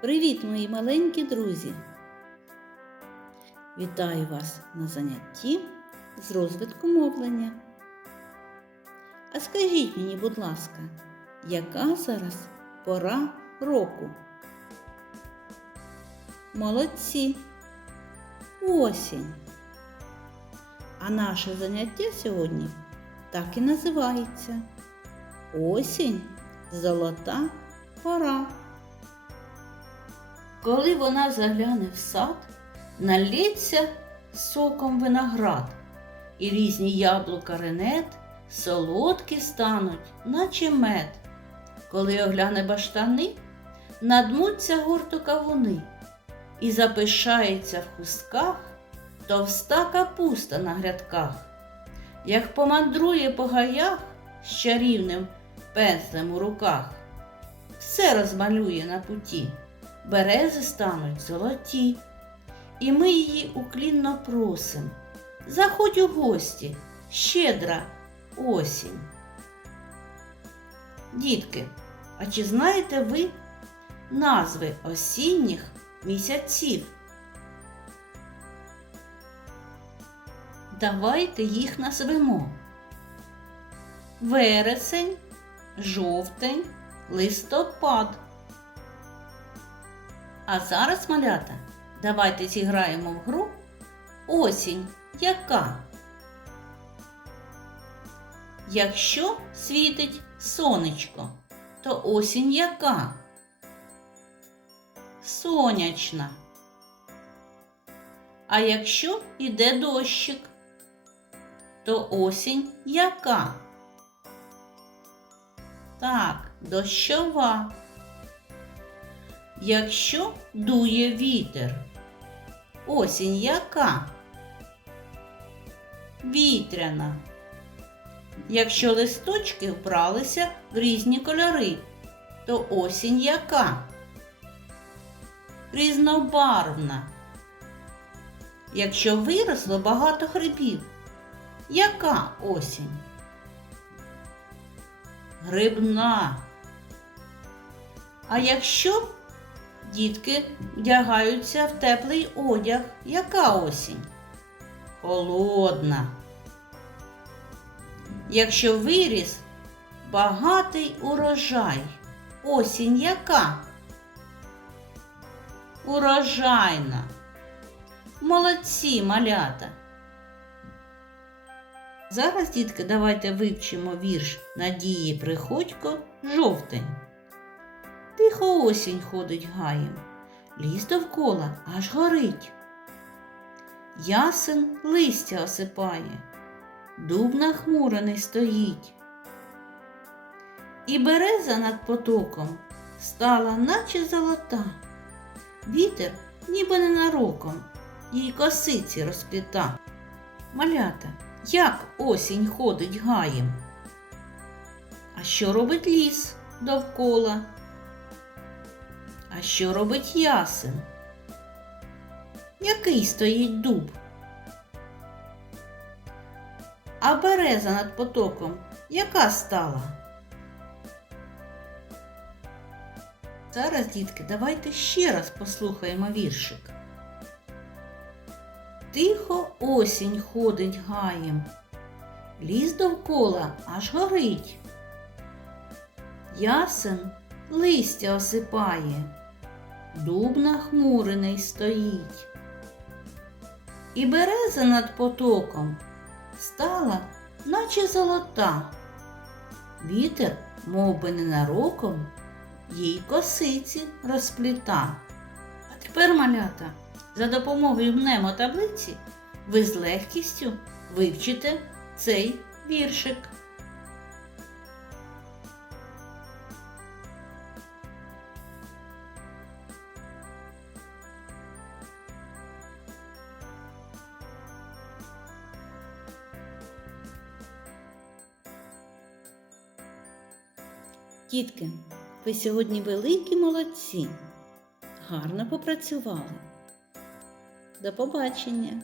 Привіт, мої маленькі друзі! Вітаю вас на занятті з розвитку мовлення. А скажіть мені, будь ласка, яка зараз пора року? Молодці! Осінь! А наше заняття сьогодні так і називається Осінь золота пора. Коли вона загляне в сад, налється соком виноград, і різні яблука ренет солодкі стануть, наче мед. Коли огляне баштани, надмуться гурту кавуни, і запишається в хустках товста капуста на грядках. Як помандрує по гаях з чарівним пензлем у руках, все розмалює на путі берези стануть золоті, і ми її уклінно просим. Заходь у гості, щедра осінь. Дітки, а чи знаєте ви назви осінніх місяців? Давайте їх назвемо. Вересень, жовтень, листопад. А зараз, малята, давайте зіграємо в гру осінь яка. Якщо світить сонечко, то осінь яка? Сонячна. А якщо йде дощик, то осінь яка? Так, дощова. Якщо дує вітер, осінь яка? Вітряна. Якщо листочки вбралися в різні кольори, то осінь яка? Різнобарвна. Якщо виросло багато грибів, яка осінь? Грибна. А якщо Дітки вдягаються в теплий одяг. Яка осінь? Холодна. Якщо виріс багатий урожай. Осінь яка? Урожайна. Молодці малята. Зараз, дітки, давайте вивчимо вірш Надії Приходько жовтень. Тихо осінь ходить гаєм, ліс довкола аж горить. Ясен листя осипає, дуб нахмурений стоїть. І береза над потоком стала, наче золота. Вітер, ніби ненароком, їй косиці розпліта. Малята, як осінь ходить гаєм? А що робить ліс довкола? А що робить ясен? Який стоїть дуб? А береза над потоком яка стала? Зараз, дітки, давайте ще раз послухаємо віршик. Тихо осінь ходить гаєм, ліс довкола аж горить. Ясен листя осипає дуб нахмурений стоїть. І береза над потоком стала, наче золота. Вітер, мов би ненароком, їй косиці розпліта. А тепер, малята, за допомогою мнемотаблиці ви з легкістю вивчите цей віршик. Дітки, ви сьогодні великі молодці. Гарно попрацювали. До побачення!